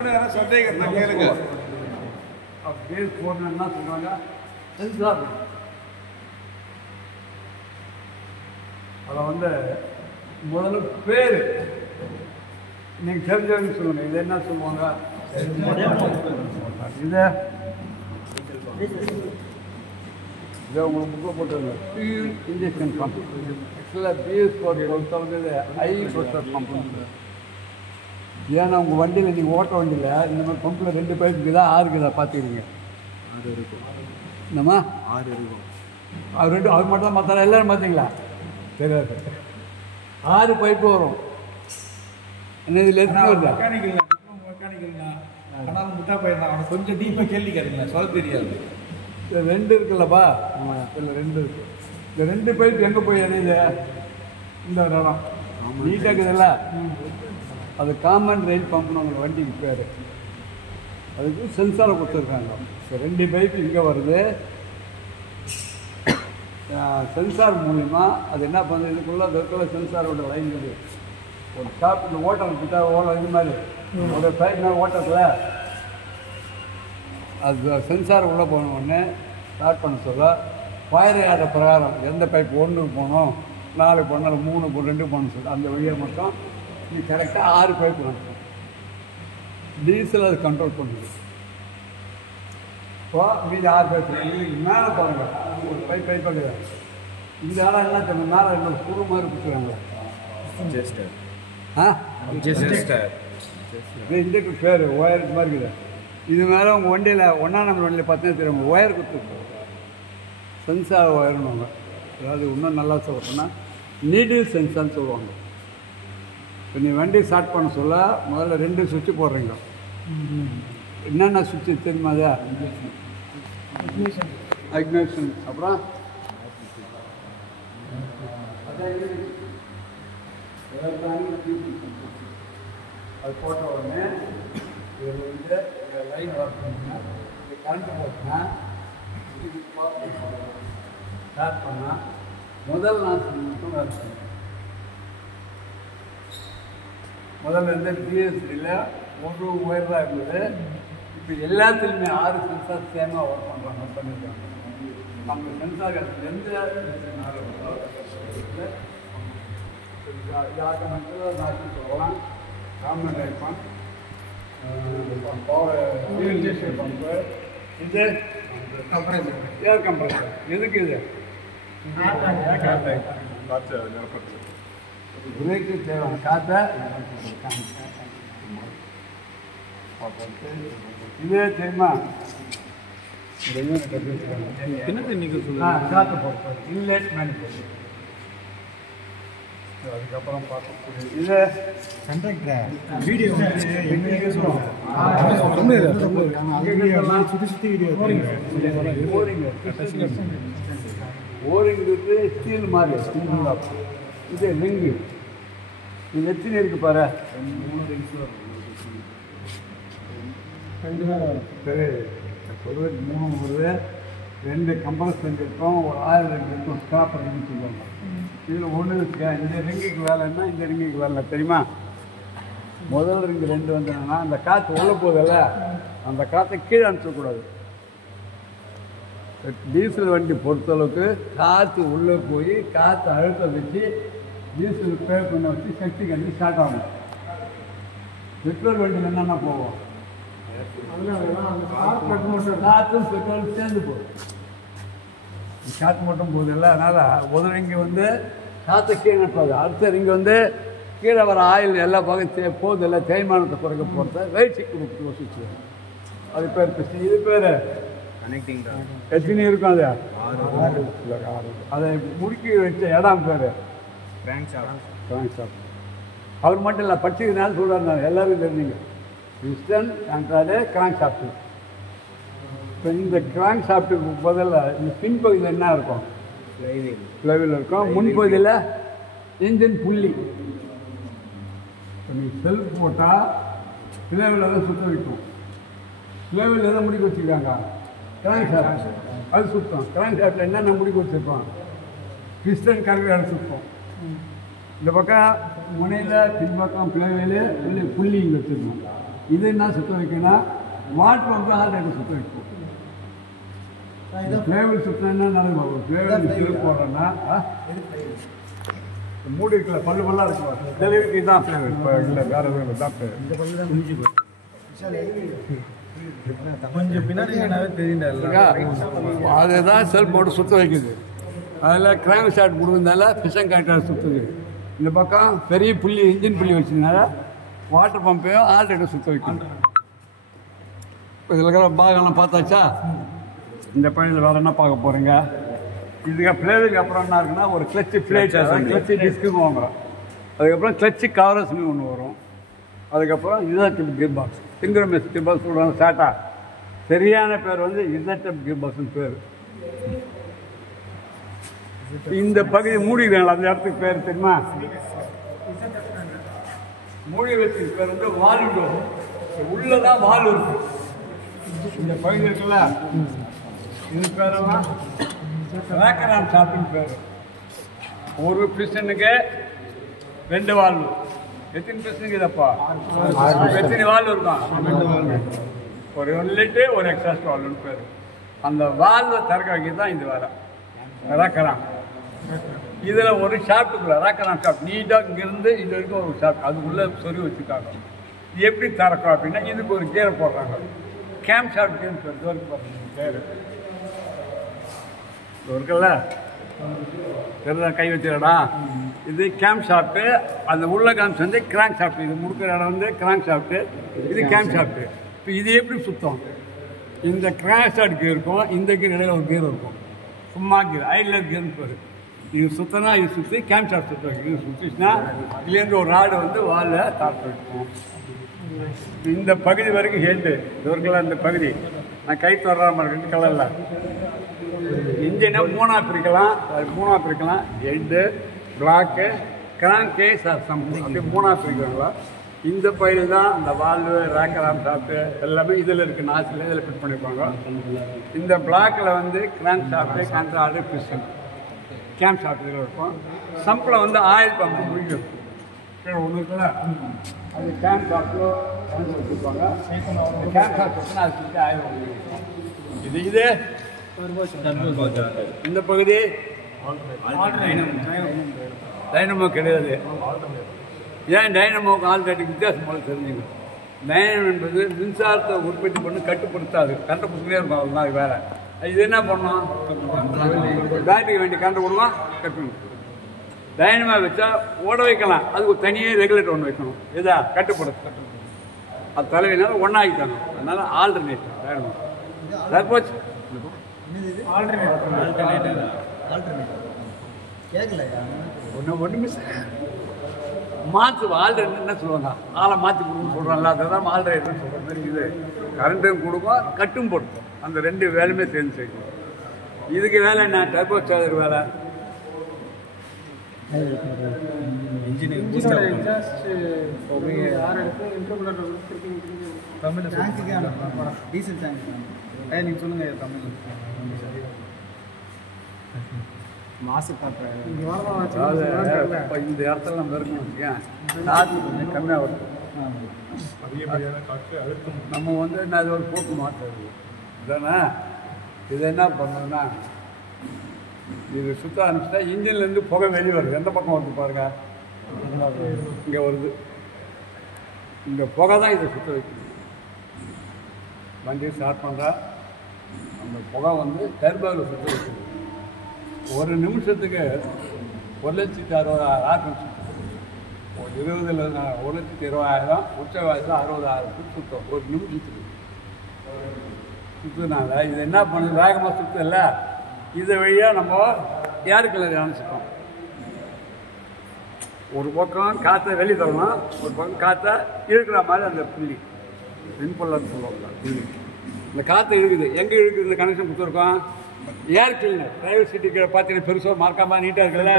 Base போடணும்னு என்ன சொல்கிறாங்க, சென்சார். அதை முதல்ல பேர் நீங்கள் தெரிஞ்சவங்க சொல்லுங்கள். இது என்ன சொல்லுவாங்க? இதை உங்களுக்கு புக்கில் போட்டுருங்க. Fuel injection pump. ஆக்சுவலாக பிஎஸ் பொறுத்தவங்க இது ஹை ப்ரெஷர் பம்ப். ஏன்னா உங்கள் வண்டியில் நீங்கள் ஓட்ட வண்டியில் இந்த மாதிரி பம்பில் 2 பைப் இருக்குதா 6 இருக்குதா பார்த்துக்கிறீங்க? 6 இருக்கும். என்னம்மா 6 இருக்கும். அது மட்டும் தான் மற்ற எல்லோரும் பார்த்தீங்களா? தெரியாது. 6 பைப்பு வரும். என்ன இதில் எத்தனை வருது? மெக்கானிக்கல்னா ஆனால் முட்டா பையன் அவனுக்கு கொஞ்சம் டீப்பாக கேள்வி கேட்குறீங்களா? சொல்ல தெரியாது. இது 2 இருக்குல்லப்பா. இதில் 2 இருக்குது. இந்த 2 பைப் எங்கே போய் இணையுது? இந்த இடம் நீட்டாக இருக்குதுல்ல, அது காமன் ரெயில் பம்புன்னு உங்களுக்கு வண்டிக்கு பேர். அதுக்கு சென்சாரை கொடுத்துருக்காங்க. இப்போ 2 பைப்பு இங்கே வருது. சென்சார் மூலிமா அது என்ன பண்ணுது, இதுக்குள்ளே இருக்கிற சென்சாரோட லைன் இருக்குது. ஒரு ஷாப் இந்த ஓட்டம் கிட்ட இது மாதிரி ஒரு பைப் மேலே ஓட்டத்தில் அது சென்சார் உள்ளே போன உடனே ஸ்டார்ட் பண்ண சொல்ல ஃபயர் ஆகிற பிரகாரம் எந்த பைப் 1க்கு போகணும், 4 போகணும், 3 போகணும், 2 போகணும்னு சொல்லிட்டு அந்த வழியை மட்டும் நீ கரெக்டாக 6 பைப் நடக்கும். டீசல் அது கண்ட்ரோல் பண்ணுது. இப்போ மீதி 6 பைப் மேலே பாருங்கள், ஒரு பைப்பாக இருக்குது. இந்த ஆளாக என்ன சொன்ன மேலே என்ன ஸ்க்ரூ மாதிரி பிடிச்சிருக்காங்க. இதுக்கு பேர் ஒயர் மாதிரி இருக்குது. இது மேலே உங்கள் வண்டியில் 1ஆம் நம்பர் வண்டியில் பார்த்தீங்கன்னா தெரியும், ஒயர் கொடுத்துருக்கோம். சென்சார் ஒயர்னுவாங்க. அதாவது இன்னும் நல்லா சொல்லணும்னா நீடில் சென்சார்னு சொல்லுவாங்க. இப்போ நீ வண்டி ஸ்டார்ட் பண்ண சொல்ல முதல்ல 2 சுவிட்சு போடுறீங்க. என்னென்ன சுவிட்சு தெரியுமா? அது இக்னிஷன், அப்புறம் அது போட்ட உடனே இதில் லைன் ஒர்க் பண்ணுன்னா இது கரண்ட் போட்டுனா ஸ்டார்ட் பண்ணால் முதல் நாள் மட்டும் வேலை செய்யும். முதல்ல பிஎஸ்சியில் ஒரு ஒயர் தான் இருந்தது. இப்போ எல்லாத்துலேயுமே 6 சென்சார் சேமாக ஒர்க் பண்ணுறாங்க, பண்ணியிருக்காங்க. நம்ம சென்சார் எந்த ஆட்டோமேட்டிக்காக சொல்லலாம். Common right pump, injection pump, இது ஏர் கம்ப்ரஸர். எதுக்கு இது? பிரேக்கு தேவையான காற்றை இதே தெரியுமா? காற்று போட்டு இன்லெட் மேனிஃபோல்ட். அதுக்கப்புறம் பார்க்கக்கூடிய இது வீடியோ ஓரிங் இருக்குது, ஸ்டீல் மாதிரி ஸ்டீல். இது லிங்கு. இது எத்தனை இருக்கு பாரு. 2 வருது, 3 வருது. 2 கம்ப்ரஸ் இருக்கும், ஒரு ஆயில் இருக்கும், ஸ்டாப்பர் சொல்லுவாங்க. இதில் ஒன்று இருக்கு. இந்த ரிங்குக்கு வேலைன்னா இந்த ரிங்குக்கு வேலை தெரியுமா? முதல் ரிங்கு 2 வந்ததுன்னா அந்த காற்று உள்ள போதில்ல, அந்த காற்றை கீழே அனுப்பக்கூடாது. டீசல் வண்டி பொறுத்தளவுக்கு காற்று உள்ளே போய் காற்று அழுத்த வச்சு டீசல் பே பண்ண வச்சு சக்தி கண்டி ஸ்டார்ட் ஆகும். பெட்ரோல் வண்டியில் என்னென்ன போகும், காற்றும் பெட்ரோல் சேர்ந்து போகும். காற்று மட்டும் போகுதில்ல, அதனால் முதல் ரிங்கு காற்றை கீழே நட்டாது. அடுத்த ரிங்கு கீழே வர ஆயில் எல்லா பக்கம் போகுதில்ல, தேய்மானத்தை குறைக்க போகிறத வெயிட் கொடுத்து வசிச்சு. அது பேர் பிஸ்டி. இது பேர் கனெக்டிங். எத்தனை இருக்கும்? அது 6. அதை முறுக்கி வச்ச இடம் பேர் கிராங்க் ஷாஃப்ட். அவர் மட்டும் இல்லை, படிச்சுக்கிறதுனால சொல்கிறாங்க, எல்லோரும் தெரிஞ்சுங்க. Piston, conrod, crank shaft. இப்போ இந்த கிராங்க் ஷாஃப்ட்டுக்கு பதிலாக இந்த பின்பகுதியில் என்ன இருக்கும்? ஃப்ளைவீல் இருக்கும். முன்பகுதியில் இன்ஜின் புள்ளி. இப்போ நீங்கள் செல்ஃப் போட்டால் ஃப்ளைவீல் தான் சுற்ற வைக்கும். ஃப்ளைவீல் எதை முடிக்க வச்சுருக்காங்க? Crank shaft. அது சுத்தம். கிராங்க் ஷாஃப்ட்டில் என்னென்ன முடிக்க வச்சுருக்கோம்? பிஸ்டன் கரெக்டாக சுத்தம். இந்த பக்கம் முனையில் பின்பக்கம் ஃப்ளைவீல் புள்ளி இங்கே வச்சுருக்கோம். இது என்ன சுத்த வைக்கணும்னா வாட்டர் வந்து ஆல்ரெடி சுத்த வைக்கும். ஃப்ளேவர் சுத்தம் என்ன நடக்கும்? ஃப்ளேவர் போடுறோன்னா மூடி இருக்கல பல்லு பல்லாக இருக்கும். டெலிவரிக்கு தான் ஃப்ளேவர். இப்போ இல்லை வேறு எதுவும் தான் ஃப்ளேவர். கொஞ்சம் பின்னாடி தெரியுது. அதுதான் செல் போட்டு சுத்த வைக்குது. அதில் கிராங்க் ஷாட் கொடுக்கறதுனால ஃபிஷன் கரெக்டாக சுற்றுது. இந்த பக்கம் பெரிய புள்ளி இன்ஜின் புள்ளி வச்சதுனால வாட்டர் பம்பையும் ஆல்ரெடி சுற்ற வைக்கணும். இப்போ இதில் இருக்கிற பாகம்லாம் பார்த்தாச்சா? இந்த பையனில் வேறு என்ன பார்க்க போகிறீங்க? இதுக்கு ஃப்ளேவருக்கு அப்புறம் என்ன இருக்குன்னா ஒரு கிளச்சு பிளேட், கிளச்சு டிஸ்க்குன்னு வாங்குறோம். அதுக்கப்புறம் கிளச்சு கவரஸ்னு ஒன்று வரும். அதுக்கப்புறம் இசட்எப் கியர் பாக்ஸ், சிங்கிரமெஸ் கியர் பாக்ஸ் சொல்கிறாங்க சாட்டா. சரியான பேர் வந்து இசட்எப் கியர் பாக்ஸ்னு பேர். இந்த பகுதி மூடிடுறாங்களா அந்த இடத்துக்கு பேர் தெரியுமா? மூடி வச்சுக்கு பேர் வந்து வால்டோ. உள்ளதான் வால் இருக்கு. இந்த பகுதி இருக்குல்ல, இது பேரெல்லாம் ரேக்கராம் ஷாப்பிங் பேர். ஒரு பிஸ்டனுக்கு 2 வால்வு. எத்தனை பிஸ்டனுக்கு இதப்பா? எத்தனை வால்வு இருக்கும்? ஒரு இன்லெட்டு ஒரு எக்ஸாஸ்ட் வால்வுன்னு பேர். அந்த வால்வை திறக்க வைக்க தான் இது வேலை. ரேக்கராம் இதில் ஒரு ஷாப்ட்டுக்குள்ள ரேக்கராம் ஷாப் நீட்டாக இங்கேருந்து இது வரைக்கும் ஒரு ஷாப், அதுக்குள்ளே சொறி வச்சுருக்காங்க. இது எப்படி திறக்கும் அப்படின்னா இதுக்கு ஒரு கேரை போடுறாங்க. கேம் ஷாப் கேம் பேர் கேரு இருக்குல்ல, சரிதான் கை வச்சுடா. இது கேம் ஷாப்ட்டு. அந்த உள்ள கேம்ஸ் வந்து கிராங்க் ஷாப்ட்டு. இது முடுக்கிற இடம் வந்து கிராங்க் ஷாப்ட்டு, இது கேம் ஷாப்ட்டு. இப்போ இது எப்படி சுத்தம்? இந்த கிராங்க் ஷாட் கீர் இருக்கும், இந்த கீர் இடையில ஒரு கீர் இருக்கும், சும்மா கீர் ஐலர் கீர்னு பேர். இது சுத்தனா இது சுற்றி கேம் ஷாப் சுற்ற இது சுற்றிச்சுன்னா இதுலேருந்து ஒரு ராடு வந்து வாலில் தாழ்த்து வைக்கும். இந்த பகுதி வரைக்கும் ஹெட்டு இவருக்கெல்லாம் இந்த பகுதி நான் கை தொடராமல் இருக்கு கலரில். இன்ஜினை 3ஆக பிரிக்கலாம். அது 3ஆக பிரிக்கலாம். ஹெட்டு, பிளாக்கு, கிராங்கு, சம் அப்படி 3ஆக பிரிக்கிறாங்களா. இந்த பகுதியில் தான் இந்த வால்வு, ரேக்கராம் ஷாப்ட்டு எல்லாமே இதில் இருக்குது. நாசில் இதில் ஃபிட் பண்ணியிருப்பாங்க. இந்த பிளாக்கில் வந்து crank shaft, conrod, piston, cam shaft இதில் இருக்கும். சம்பில் வந்து ஆயில் பம்பு முடியும் ஒன்று இருக்குல்ல, அது கேம் ஷாப்ட்டு வச்சுருப்பாங்க. கேம் ஷாப்ட் வச்சுன்னா அது சுற்றி ஆயில் இருக்கும். இது இந்த பகுதி டைனமோ கிடையாது. ஏன் டைனமோக்கு ஆல்ரெடிக்கு வித்தியாசம் போல தெரிஞ்சுங்க. டைனமோ என்பது மின்சாரத்தை உற்பத்தி பண்ணி கட்டுப்படுத்தாது. கரண்ட் கொடுத்துட்டே இருக்கும், அவ்வளோதான். அது வேறு. இது என்ன பண்ணோம்? பேட்டரிக்கு வேண்டிய கரண்ட் கொடுக்கலாம், கட்டணும். டைனமோ வச்சா ஓட வைக்கலாம், அதுக்கு ஒரு தனியே ரெகுலேட்டர் ஒன்று வைக்கணும். இதா கட்டுப்படுத்த அது தலைவினால ஒன்றாகிட்டாங்க. அதனால ஆல்டர்னேட்டர் டைனமோ. சப்போஸ் ஒன்று மிஸ் மாற்று ஆல்டர்னேட் என்ன சொல்லுவாங்க? ஆளை மாற்றி கொடுக்குன்னு சொல்கிறாங்களா, அதை தான் ஆல்டர்னேட்டர்னு சொல்கிற மாதிரி. இது கரண்ட்டும் கொடுக்கும், கட்டும் போடுக்கும். அந்த 2 வேலையுமே சேர்ந்து செய்யும். இதுக்கு வேலை என்ன? டர்போ சார்ஜர் வேலை. டீசல் டேங்க் நீங்கள் சொல்லுங்கள் தமிழ். மாசு காட்டுறேன். இந்த இடத்துல நம்ம இருக்கணும். காற்று கொஞ்சம் கம்மியாக வருது. நம்ம வந்து என்ன அது ஒரு போக்கு மாற்றுறது தானே. இது என்ன பண்ணணும்னா இது சுத்த ஆரம்பிச்சுட்டா இன்ஜின்லேருந்து புகை வெளியே வருது. எந்த பக்கம் வருது பாருங்க, இங்கே வருது. இந்த புகை தான் இதை சுத்த வைக்கணும். வண்டியை ஸ்டார்ட் பண்ணுறா அந்த புகை வந்து டர்போவில் சுத்த வைக்கணும். ஒரு நிமிஷத்துக்கு 1,60,000 ஆட்டம் சுற்றும். ஒரு 20ல் 1,20,000, உச்ச வயசில் 60,000 சுத்தம் ஒரு நிமிஷத்துக்கு சுற்றுனால இது என்ன பண்ணுது? வேகமாக சுற்றல. இதை வழியாக நம்ம ஏர் கலர் அணைச்சிட்டோம். ஒரு பக்கம் காற்றை வெளியே தரணும், ஒரு பக்கம் காற்றை இழுக்கிற மாதிரி அந்த புள்ளி வெண்பொல்லன்னு சொல்லுவாங்க. புள்ளி இந்த காற்றை இழுக்குது. எங்கே இழுக்குது? இந்த கனெக்ஷன் கொடுத்துருக்கோம். ஏர் கிளீனர் டிரைவர் சீட்டுக்கு பார்த்தீங்கன்னா பெருசாக மார்க்காமல் நீட்டாக இருக்குல்ல,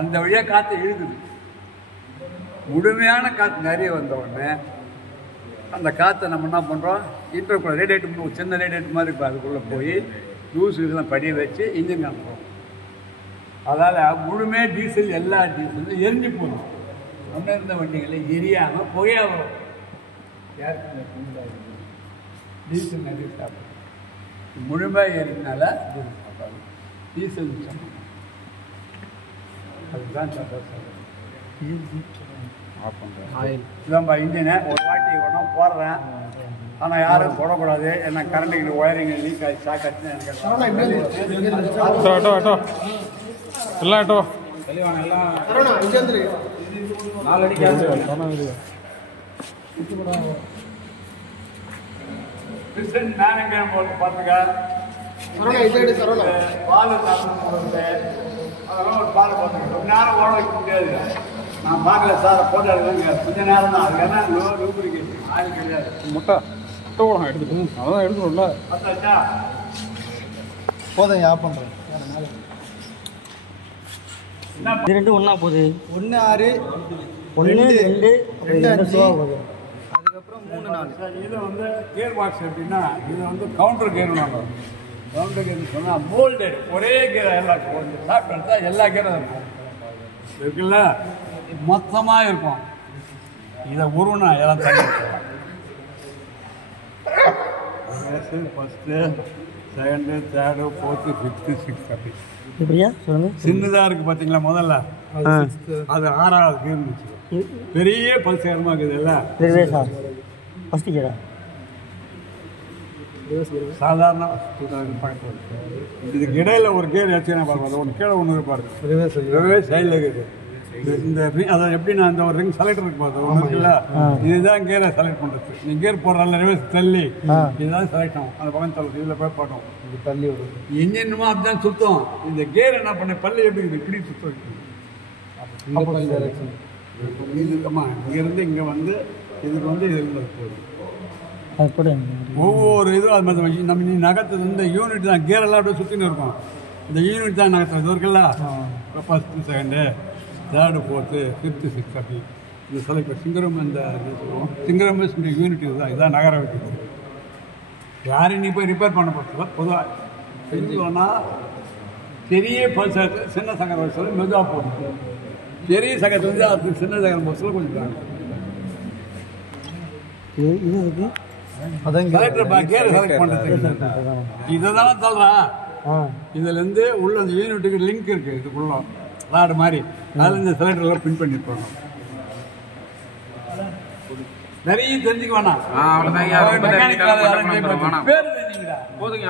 அந்த வழியாக காற்றை இழுக்குது. முழுமையான காற்று நிறைய வந்த உடனே அந்த காற்றை நம்ம என்ன பண்ணுறோம்? இன்டர்குள்ளே ரேடியேட்டர், ஒரு சின்ன ரேடியேட்டர் மாதிரி இப்போ அதுக்குள்ளே போய் ஜூஸ் இதெல்லாம் படிய வச்சு இன்ஜின் அனுப்புகிறோம். அதால் முழுமையாக டீசல் எல்லா டீசலும் எரிஞ்சு போகும். முன்னே இருந்த வண்டிகளில் எரியாமல் புகையாக வரும். டீசல் நிறைய சாப்பிடும். முழுமையாக ஏறினால டீசல் மிச்சம். அதுதான் ஆஃப் பண்ணுறேன். இதான்பா இன்ஜினை ஒரு வாட்டி ஒன்றும் போடுறேன், ஆனால் யாரும் போடக்கூடாது. ஏன்னா கரண்ட்டுக்கு ஒயரிங் லீக் ஆகி ஷாக் ஆச்சுன்னு எனக்கு தெளிவான எல்லாம் 4 அடிக்கு பிஸ்டன் மேனங்கேம் போட்டு பார்த்துக்க. பால் போடுறது அதெல்லாம் ஒரு பால் பார்த்துக்க. ரொம்ப நேரம் ஓட வைக்க முடியாது. நான் பார்க்கல சார், போட்டு எடுக்கலங்க, கொஞ்சம் நேரம் தான். அதுக்கு என்ன லூப்ரிகேஷன் ஆயில் கிடையாது. முட்டை போகலாம் எடுத்துக்கணும், அதான் எடுக்கணும்ல. பார்த்தாச்சா? போதும், ஆஃப் பண்ணுறேன். இது ரெண்டும் ஒன்றா போகுது. 1 6 1 2 2 5 அதுக்கப்புறம் 3 4. சார் இது வந்து கியர் பாக்ஸ் எப்படின்னா, இது வந்து கவுண்டர் கேர் வாங்க. கவுண்டர் கேர்னு சொன்னால் மோல்டட் ஒரே கேர் எல்லாம் கொஞ்சம் சாப்பிட்டு எடுத்தால் எல்லா கேரும் இருக்கும் இருக்குல்ல, மொத்தமாக இருக்கும். இதை உருவனா எல்லாம் தண்ணி first, second, third, fourth, fifth, sixth அப்படி இப்படியா சொல்லுங்க. சின்னதாக இருக்குது பார்த்தீங்களா முதல்ல, அது 6வது கேர்னு வச்சுக்கோ. பெரிய பல்ஸ் ஏரமாக இருக்குது இல்லை இதுவே சார் ஃபஸ்ட்டு கேடா சாதாரண இதுக்கு இடையில ஒரு கேர் வச்சுன்னா பார்ப்போம். ஒன்று கீழே ஒன்று இருப்பாரு, ரிவர்ஸ் சைடில் இருக்குது. இந்த அதான் எப்படின்னா இந்த ஒரு ரிங் செலக்டர் இருக்கு பார்த்தோம் ஒன்று இருக்குல்ல, இதுதான் கேரை செலக்ட் பண்ணுறது. நீ கேர் போடுறல ரிவர்ஸ் தள்ளி இதுதான் செலக்ட் ஆகும். அந்த பக்கம் தள்ளு, இதில் போய் பாட்டோம் இது தள்ளி விடுறது. இன்ஜினுமா அப்படிதான் சுத்தம். இந்த கேர் என்ன பண்ண பள்ளி எப்படி இருக்குது இப்படி சுத்தம் இது. ஆமாம், இங்கேருந்து இங்கே வந்து இதுக்கு வந்து இது போகுது. அது கூட ஒவ்வொரு இதுவும் அது மாதிரி நம்ம நீ நகர்த்தது இந்த யூனிட் தான். கேரெல்லாம் அப்படியே சுற்றின்னு இருக்கும். இந்த யூனிட் தான் நகர்த்துறது இருக்குல்ல, first, second, third, fourth, fifth, sixth அப்படி இது செலக்ட் சிங்கரம். இந்த சொல்லுவோம் சிங்கரம்ஸ் இந்த யூனிட் இதுதான். இதுதான் நகர வைக்கிறது. யாரையும் நீ போய் ரிப்பேர் பண்ண போகிறதுல பொதுவாக செஞ்சோன்னா பெரிய பல்சத்தில் சின்ன சங்கர வயசில் மெதுவாக போகும். பெரிய சங்கரத்தில் வந்து அது சின்ன சங்கர பஸ்ஸில் கொஞ்சம் இது இருக்கு. இதுதான் சொல்றான். இதுலேருந்து உள்ள அந்த யூனிட்டுக்கு லிங்க் இருக்கு. இதுக்குள்ள ராடு மாதிரி அதில் இந்த சிலிண்டர்லாம் பின் பண்ணிருப்பாங்க. நிறைய தெரிஞ்சுக்க வேணாம். பேர் தெரிஞ்சுக்கிட்டா போதுங்க.